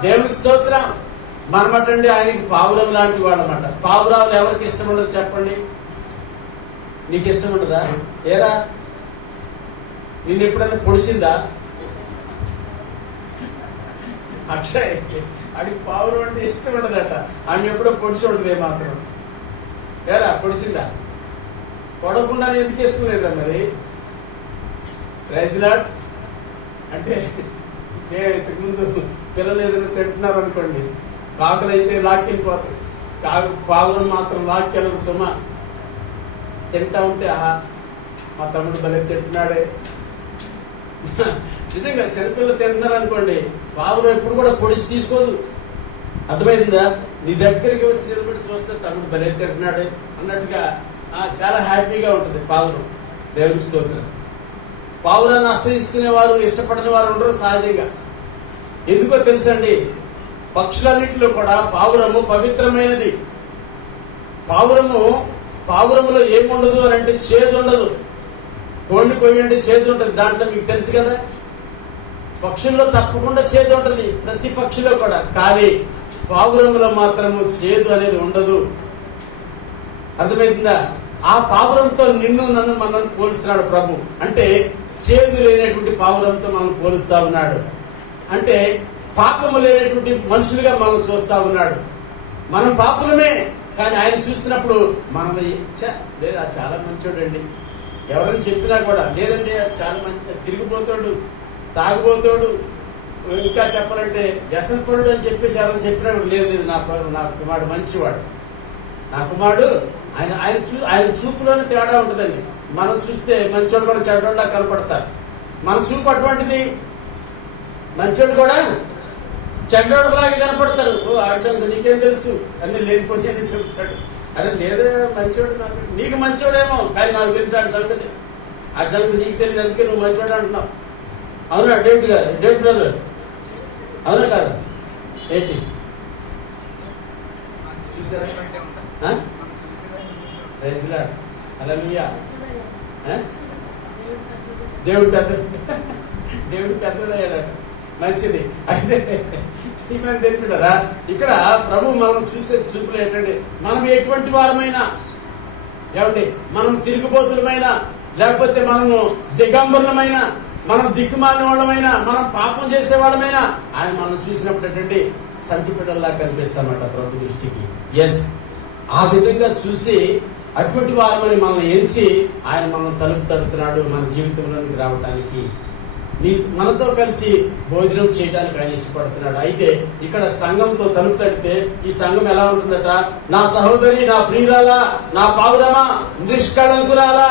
దేవునికి స్తోత్రం. మనమటండి ఆయనకి పావురం లాంటి వాడు అన్నమాట. పావురాలు ఎవరికి ఇష్టం ఉండదు చెప్పండి? నీకు ఇష్టం ఉండదా? ఏరా, నిన్ను ఎప్పుడైనా పొడిసిందా? అక్షయ్, అడిగి పావురం అంటే ఇష్టం ఉండదట. ఆయన ఎప్పుడో పొడిచి ఉంటుంది మాత్రం. ఏరా, పొడిసిందా? పొడవకుండానే ఎందుకు ఇష్టం లేదా మరి? Praise Lord. అంటే ఇంతకుముందు పిల్లలు ఏదైనా తింటున్నారు అనుకోండి, కాకులు అయితే లాక్కెళ్ళిపోతాయి, పావురం మాత్రం లాక్కెళ్ళదు సుమ. తింటా ఉంటే ఆహా మా తమ్ముడు భలే తింటున్నాడే. నిజంగా చిన్నపిల్లలు తింటున్నారు అనుకోండి, పావురం ఎప్పుడు కూడా పొడిచి తీసుకోదు. అర్థమైందా? నీ దగ్గరికి వచ్చి నిలబడి చూస్తే తమ్ముడు భలే తింటున్నాడే అన్నట్టుగా చాలా హ్యాపీగా ఉంటుంది పావురం. దేవునికి స్తోత్రం. పావురాన్ని ఆశ్రయించుకునే వారు, ఇష్టపడని వారు ఉండరు సహజంగా. ఎందుకో తెలుసండి, పక్షులన్నింటిలో కూడా పావురము పవిత్రమైనది. పావురములో ఏముండదు అని అంటే చేదు ఉండదు. కోడిని కొయ్యండి, చేదు ఉంటుంది దాంట్లో, మీకు తెలుసు కదా. పక్షుల్లో తప్పకుండా చేదు ఉంటుంది, ప్రతి పక్షిలో కూడా. కానీ పావురములో మాత్రము చేదు అనేది ఉండదు. అర్థమవుతుందా? ఆ పావురంతో నిన్ను నన్ను మనం పోలుస్తున్నాడు ప్రభు. అంటే చేదు లేనటువంటి పావురంతో మనం పోలుస్తా ఉన్నాడు. అంటే పాపము లేనటువంటి మనుషులుగా మనం చూస్తా ఉన్నాడు. మనం పాపులమే, కానీ ఆయన చూస్తున్నప్పుడు మనం లేదా చాలా మంచోడండి, ఎవరైనా చెప్పినా కూడా లేదండి చాలా మంచి, తిరిగిపోతాడు, తాగుపోతాడు, ఇంకా చెప్పాలంటే వ్యసనపరుడు అని చెప్పేసి ఎవరైనా చెప్పినా కూడా లేదు నా కుమారుడు మంచివాడు, నా కుమారుడు ఆయన చూపులోనే తేడా ఉంటుందండి. మనం చూస్తే మంచోడు కూడా చెడ్డోళ్ళ కనపడతారు. మన చూపు అటువంటిది, మంచోడు కూడా చెడ్డోడులాగా కనపడతారు. ఆడి సంగతి నీకేం తెలుసు అన్ని లేనిపోయి అని చెప్తాడు. అరే లేదా మంచోడు, నీకు మంచోడేమో కానీ నాకు తెలుసు ఆడి సంగతి నీకు తెలియదు, అందుకే నువ్వు మంచోడు అంటున్నావు. అవునా డేవిడ్ గారు, డేవిడ్ బ్రదర్, అవునా కాదు? ఏంటి చూసారా? హల్లెలూయా. దేవుడు పెద్దడయ్యాడట. మంచిది. అయితే తెలిపిటారా ఇక్కడ ప్రభు మనం చూసే చూపులు ఏంటంటే, మనం ఎటువంటి వారమైనా, ఏమండి, మనం తిరుగుబోతులమైనా, లేకపోతే మనము దిగంబరులమైన, మనం దిక్కుమాలిన వాళ్ళమైనా, మనం పాపం చేసే వాళ్ళమైనా, ఆయన మనం చూసినప్పుడు ఏంటంటే సంటి బిడ్డల్లా కనిపిస్తామట ప్రభు దృష్టికి. ఎస్, ఆ విధంగా చూసి అటువంటి వారమని మనం ఎంచి ఆయన మనం తలుపు తడుతున్నాడు మన జీవితంలోనికి రావడానికి, మనతో కలిసి భోజనం చేయడానికి ఆయన ఇష్టపడుతున్నాడు. అయితే ఇక్కడ సంఘంతో తలుపు తడితే ఈ సంఘం ఎలా ఉంటుందట? నా సహోదరి, నా ప్రియురాలా, నా పావురమా, నిష్కళంకురాలా.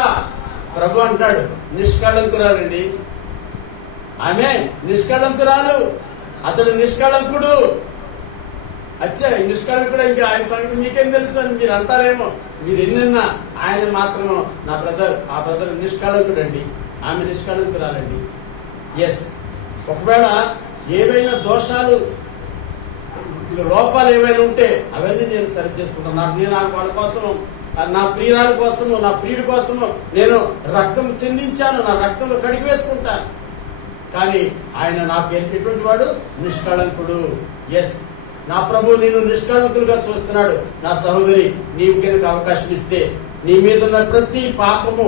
ప్రభు అంటాడు నిష్కళంకురాలండి. ఆమె నిష్కళంకురాలు, అతడు నిష్కళంకుడు. అచ్చా, నిష్కళంకుడు, ఇంకా ఆయన సంగతి మీకేం తెలుసు అని మీరు అంటారేమో. మీరు ఎన్నన్నా ఆయన మాత్రము నా బ్రదర్, ఆ బ్రదర్ నిష్కళంకుడు అండి, ఆమె నిష్కళంకురాలండి. ఎస్, ఒకవేళ ఏవైనా దోషాలు, లోపాలు ఏవైనా ఉంటే అవన్నీ నేను సరి చేసుకుంటాను. నేను వాళ్ళ కోసం, నా ప్రియురాల కోసము, నా ప్రియుడి కోసము నేను రక్తం చెందించాను, నా రక్తంలో కడిగి వేసుకుంటాను. కానీ ఆయన నాకు ఎటువంటి వాడు? నిష్కళంకుడు. ఎస్, నా ప్రభు నేను నిష్కళంకులుగా చూస్తున్నాడు. నా సహోదరి, నీవు కనుక అవకాశం ఇస్తే నీ మీద ఉన్న ప్రతి పాపము,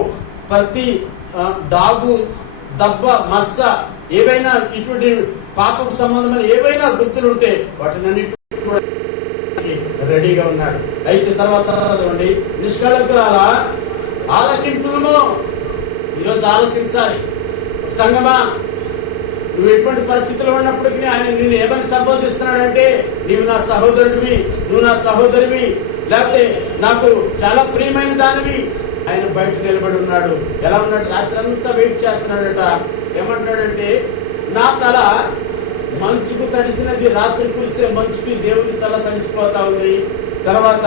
ప్రతి డాగు, దెబ్బ, మచ్చ, ఏవైనా ఇటువంటి పాపకు సంబంధమైన ఏవైనా గుర్తులుంటే వాటిని రెడీగా ఉన్నాడు. అయితే తర్వాత చదవండి, నిష్కళంకురాలా ఆలకింపులను. ఈరోజు ఆలకించాలి సంగమా. నువ్వు ఎటువంటి పరిస్థితుల్లో ఉన్నప్పటికీ ఆయన నిన్ను ఏమని సంబోధిస్తున్నాడంటే, నీవు నా సహోదరుడివి, నువ్వు నా సహోదరివి, లేకపోతే నాకు చాలా ప్రియమైన దానివి. ఆయన బయట నిలబడి ఉన్నాడు. ఎలా ఉన్నాడు? రాత్రి అంతా వెయిట్ చేస్తున్నాడట. ఏమంటాడంటే, నా తల మంచుకు తడిసినది, రాత్రి కురిసే మంచుకి దేవుని తల తడిసిపోతా ఉంది. తర్వాత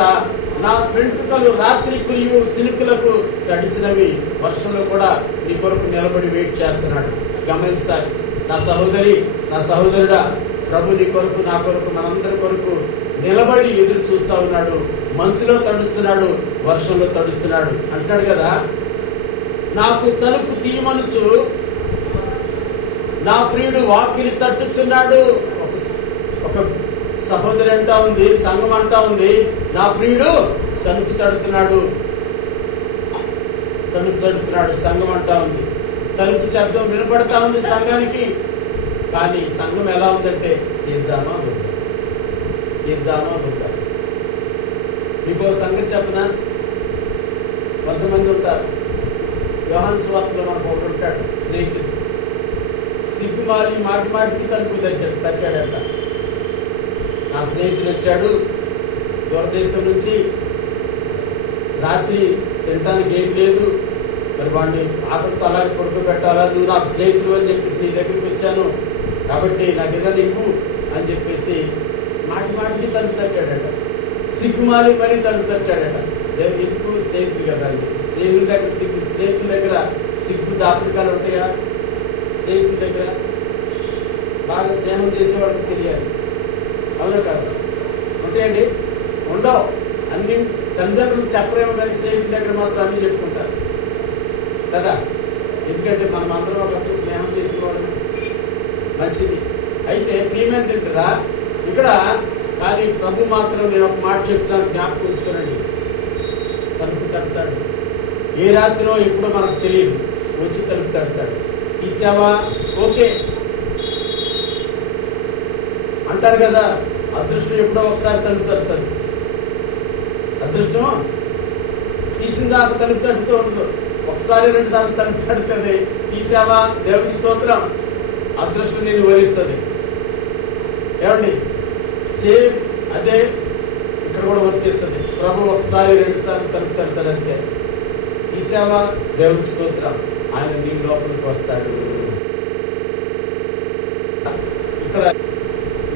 నా వెంట్రుకలు రాత్రి కురియు చినుకులకు తడిసినవి, వర్షంలో కూడా నీ కొరకు నిలబడి వెయిట్ చేస్తున్నాడు. గమనించాలి నా సహోదరి, నా సహోదరుడా, ప్రభు నీ కొరకు, నా కొరకు, మనందరి కొరకు నిలబడి ఎదురు చూస్తా ఉన్నాడు. మంచులో తడుస్తున్నాడు, వర్షంలో తడుస్తున్నాడు. అంటాడు కదా, నాకు తలుపు తీయమనుచు నా ప్రియుడు వాకిలి తట్టుచున్నాడు. ఒక సహోదరి అంటా ఉంది, సంఘం అంటా ఉంది, నా ప్రియుడు తలుపు తడుతున్నాడు, తలుపు తడుతున్నాడు. సంఘం అంటా ఉంది, తలుపు శబ్దం వినపడతా ఉంది సంఘానికి. కానీ సంఘం ఎలా ఉందంటే, తీద్దామా వద్దా, తీద్దామా వద్దా. మీకు సంగతి చెప్పనా, కొంతమంది ఉంటారు, యోహాను సువార్తలో మనకు ఒకడు ఉంటాడు స్నేహితుడు, సిగ్గుమాలి మాటి మాటికి తలుపు తట్టాడట. నా స్నేహితుడు వచ్చాడు దూరదేశం నుంచి, రాత్రి తినడానికి ఏం లేదు, మరి వాడిని ఆకలితో అలాగే పడుకోబెట్టాలా, నువ్వు నాకు స్నేహితులు అని చెప్పేసి నీ దగ్గరికి వచ్చాను కాబట్టి నాకు ఏదైనా ఇవ్వు అని చెప్పేసి మాటి మాటికి తలుపు తట్టాడట. సిగ్గుమాలి మరీ తలుపు తట్టాడట. ఎందుకు, స్నేహితులు కదా అని. స్నేహితుల దగ్గర సిగ్గు దాపరికాలు ఉంటాయా? స్నేహితుల దగ్గర బాగా స్నేహం చేసేవాడికి తెలియాలి, అవునా కాదు? ఉంటాయండి, ఉండవు. అన్ని తల్లిదండ్రులు చెప్పలేము, కానీ స్నేహితుల దగ్గర మాత్రం అన్నీ చెప్పుకుంటారు కదా. ఎందుకంటే మనం అందరం ఒకప్పుడు స్నేహం చేసుకోవడం మంచిది. అయితే ప్రియమైన తింటారా ఇక్కడ, కానీ ప్రభు మాత్రం నేను ఒక మాట చెప్తున్నాను, జ్ఞాపకం ఉంచుకోనండి. తలుపు తడతాడు, ఏ రాత్రిలో ఎప్పుడో మనకు తెలియదు, వచ్చి తలుపు తడతాడు. తీసావా, ఓకే అంటారు కదా. అదృష్టం ఎప్పుడో ఒకసారి తలుపు తడుతుంది. అదృష్టం తీసిన దాకా తలుపు తడుతూ ఉండదు, ఒకసారి 2 సార్లు తలుపు తడుతుంది. తీసావా, దేవునికి స్తోత్రం, అదృష్టం నేను వరిస్తుంది. ఏమండి, సేమ్ అదే ఇక్కడ కూడా వర్తిస్తుంది. ప్రభు ఒకసారి 2 సార్లు తలుపు తడతాడు అంతే. తీసావా, దేవునికి స్తోత్రం, ఆయన నీ లోపలికి వస్తాడు. ఇక్కడ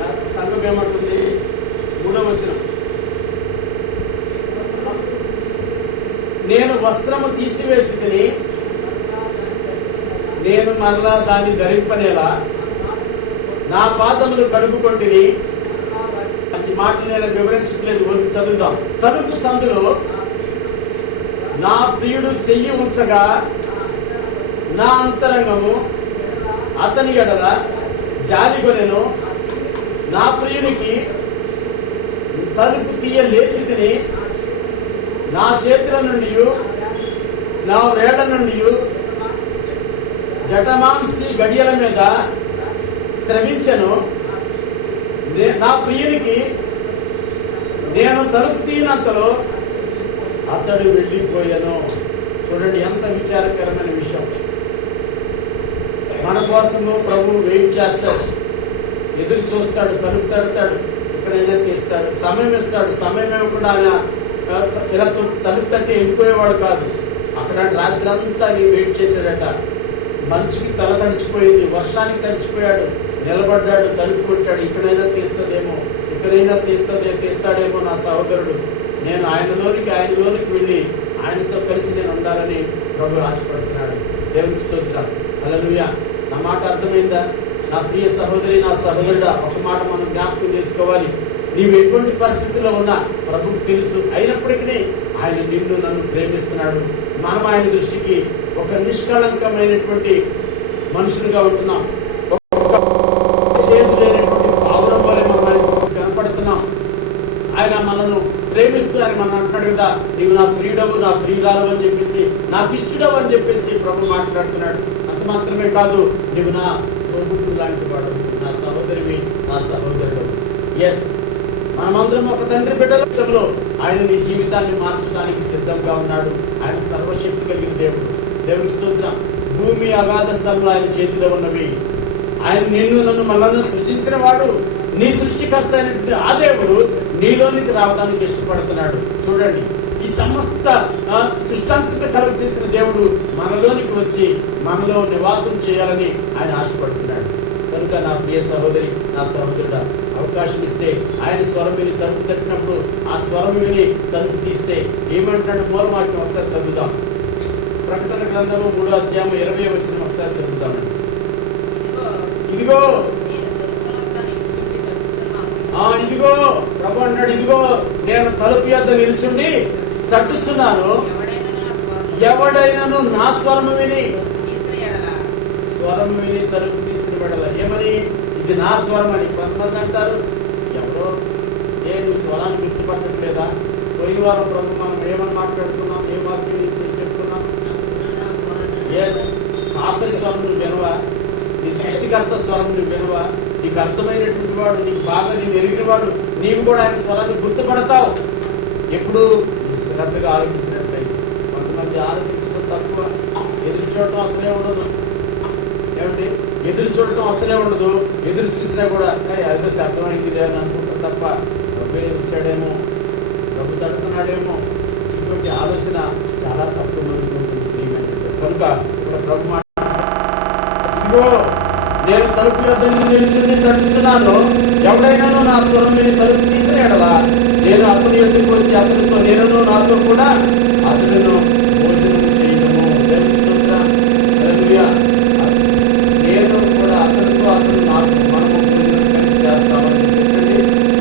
నాకు సంఘం ఏమంటుంది, 3వ వచనం, నేను వస్త్రము తీసివేసి తిని నేను మరలా దాన్ని ధరింపనేలా నా పాదములు కడుగుకొంటిని. ఈ మాటలు నేను వివరించట్లేదు, వద్దు చదువుదాం. తలుపు సందులో నా ప్రియుడు చెయ్యి ఉంచగా నా అంతరంగము అతని ఎడల జాలిగొనెను. నా ప్రియునికి తలుపు తీయ లేచి తిని నా చేతుల నుండి నా వేళ్ల నుండి జటమాంసి గడియల మీద స్రవించను. నా ప్రియునికి నేను తలుపు తీయనంతలో అతడు వెళ్ళిపోయాను. చూడండి ఎంత విచారకరమైన విషయం. మన కోసము ప్రభు వెయిట్ చేస్తాడు, ఎదురు చూస్తాడు, తలుపు తడతాడు, ఎక్కడైనా తీస్తాడు, సమయం ఇస్తాడు. సమయం ఇవ్వకుండా ఆయన ఇలా తలుపు తట్టి వెళ్ళిపోయేవాడు కాదు. అక్కడ రాత్రి అంతా నేను వెయిట్ చేశాడట. మంచుకి తల తడిచిపోయింది, వర్షానికి తడిచిపోయాడు, నిలబడ్డాడు, తలుపు కొట్టాడు. ఇక్కడైనా తీస్తుందేమో, ఇక్కడైనా తీస్తాడేమో నా సహోదరుడు. నేను ఆయనలోనికి వెళ్ళి ఆయనతో కలిసి నేను ఉండాలని ప్రభు ఆశపడుతున్నాడు. దేవునికి స్తోత్రం, హల్లెలూయా. నా మాట అర్థమైందా? నా ప్రియ సహోదరి, నా సహోదరుడా, ఒక మాట మనం జ్ఞాపకం చేసుకోవాలి. నీవు ఎటువంటి పరిస్థితుల్లో ఉన్నా ప్రభుకు తెలుసు. అయినప్పటికీ ఆయన నిన్ను నన్ను ప్రేమిస్తున్నాడు. మనం ఆయన దృష్టికి ఒక నిష్కళంకమైనటువంటి మనుషులుగా ఉంటున్నాం. చేదు లేనటువంటి పావురం వలె మనం కనపడుతున్నాం. ఆయన మనను ప్రేమిస్తూ ఆయన మనం అంటున్నాడు కదా, నీవు నా ప్రియుడవు, నా ప్రియురాలు అని చెప్పేసి, నాకు ఇష్టడవు అని చెప్పేసి ప్రభు మాట్లాడుతున్నాడు. అంత మాత్రమే కాదు, నీవు నా ప్రభువు లాంటి వాడు, నా సహోదరివి, నా సహోదరుడు. ఎస్, మనమందరం ఒక తండ్రి బిడ్డలో ఆయన నీ జీవితాన్ని మార్చడానికి సిద్ధంగా ఉన్నాడు. ఆయన సర్వశక్తి కలిగిన దేవుడు. దేవునికి స్తోత్రం. భూమి అగాధ స్థలంలో ఆయన చేతిలో ఉన్నవి. ఆయన నిన్ను నన్ను మనల్ని సృజించిన వాడు, నీ సృష్టికర్త అయినటువంటి ఆ దేవుడు నీలోనికి రావడానికి ఇష్టపడుతున్నాడు. చూడండి, ఈ సమస్త సృష్టాంతరిక కలుగ చేసిన దేవుడు మనలోనికి వచ్చి మనలో నివాసం చేయాలని ఆయన ఆశపడుతున్నాడు. కనుక నా ప్రియ సహోదరి, నా సహోదరుడా, అవకాశం ఇస్తే ఆయన స్వరం విని తలుపు తట్టినప్పుడు ఆ స్వరం విని తలుపు తీస్తే ఏమంటాడు? మూలవాక్యం ఒకసారి చదువుదాం. ప్రకటన గ్రంథము 3వ అధ్యాయం 20వ వచనం ఒకసారి చదువుతామండి. ఇదిగో ఇదిగో ప్రభు అంటాడు, ఇదిగో నేను తలుపు యొద్ద నిల్చుండి తట్టుచున్నాను, ఎవడైనాను నా స్వరము విని తలుపు తీసిన వెడల. ఏమని? ఇది నా స్వరం అని. కొంతమంది అంటారు, ఎవరో నువ్వు స్వరాన్ని గుర్తుపట్టట్లేదా? పోయిన వారం ప్రభు మనం ఏమని మాట్లాడుతున్నాం, ఏ వాక్యం చెప్తున్నాం? ఎస్, ఆఖరి స్వరం నువ్వు వినవా? నీ సృష్టికర్త స్వరం నువ్వు వినవా? నీకు అర్థమైనటువంటి వాడు, నీకు బాగా నేను ఎరిగిన వాడు, నీవు కూడా ఆయన స్వరాన్ని గుర్తుపడతావు ఎప్పుడు శ్రద్ధగా ఆలోచించినట్లయితే. కొంతమంది ఆలోచించడం తక్కువ, ఎదురు చూడటం అసలే ఉండదు. ఏమంటే ఎదురు చూడటం అసలే ఉండదు. ఎదురు చూసినా కూడా ఏదో శబ్దమైంది లేదని అనుకుంటారు తప్ప ప్రభు వచ్చాడేమో, ప్రభు తడుతున్నాడేమో, ఇటువంటి ఆలోచన చాలా తక్కువ మందికి ఉంటుంది. కనుక ఇక్కడ ప్రభు ఇదిగో నేను తలుపు యొద్ద నిల్చుని తట్టుచున్నాను, ఎవడైనాను నా స్వరం విని తలుపు తీసిన ఎడలా నేను అతని యొద్దకు వచ్చి అతనితో నేను నాతో కూడా అతడును భోజనం చేయడము. నేను కూడా అతనితో అతను నాకు, మనము భోజనం కలిసి చేస్తామని చెప్పండి.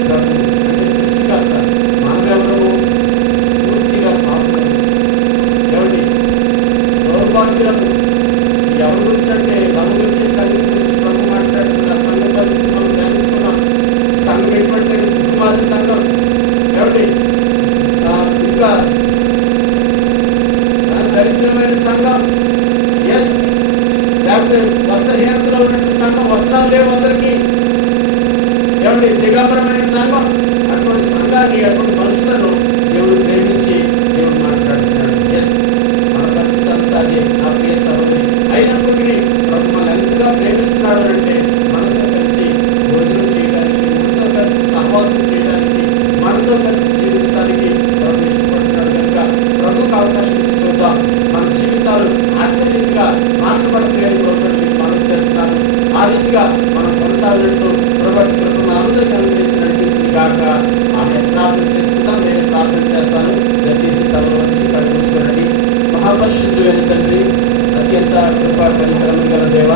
ప్రభు అంటే సృష్టికర్త, మనమెవరము పూర్తిగా పాపం. ఏమండి దౌర్భాగ్యులకు ఎవరి గురించి అంటే మన గురించి, సంఘం గురించి ప్రభు మాట్లాడుతున్న సంఘం పరిస్థితి మనం ధ్యానించుకున్నాం. సంఘం ఎటువంటి దిగుమాలి సంఘం. ఏమండి ఇంకా దరిద్రమైన సంఘం. ఎస్, లేకపోతే వస్త్రహీనతలో ఉన్నటువంటి సంఘం, వస్త్రాలు లేవు అందరికీ. ఏమండి దిగంబరమైన సంఘం. అటువంటి సంఘాన్ని, అటువంటి మనుషులను దేవుడు ప్రేమించి దేవుడు మాట్లాడుతున్నాడు. ఎస్, మన పరిస్థితి అంతా అదే నా ప్రియ సహోదరి. అయినప్పటికీ ప్రభు మనం ఎంతగా ప్రేమిస్తున్నాడు అంటే మనతో కలిసి భోజనం చేయడానికి, మనతో కలిసి సహవాసం చేయడానికి, మనతో కలిసి జీవించడానికి ప్రభు ఇష్టపడుతున్నాడు. కనుక ప్రభుకు అవకాశం ఇచ్చి చూద్దాం. మన జీవితాలు ఆశ్చర్యంగా మార్చబడతాయని ప్రభుత్వం మనం చేస్తున్నాను. ఆ రీతిగా మనం కొనసాగినట్టు ప్రభుత్వ ప్రభుత్వం అందరికీ అనుగ్రహించి నడిపించింది కాక ఆమె ప్రార్థన చేసుకుందాం. నేను ప్రార్థన చేస్తాను. దయచేసి తమ వచ్చి కళ్ళు మూసుకోనండి. మహాపరిశుద్ధుడైన తండ్రి, అత్యంత కృపా కనికరము గల దేవ,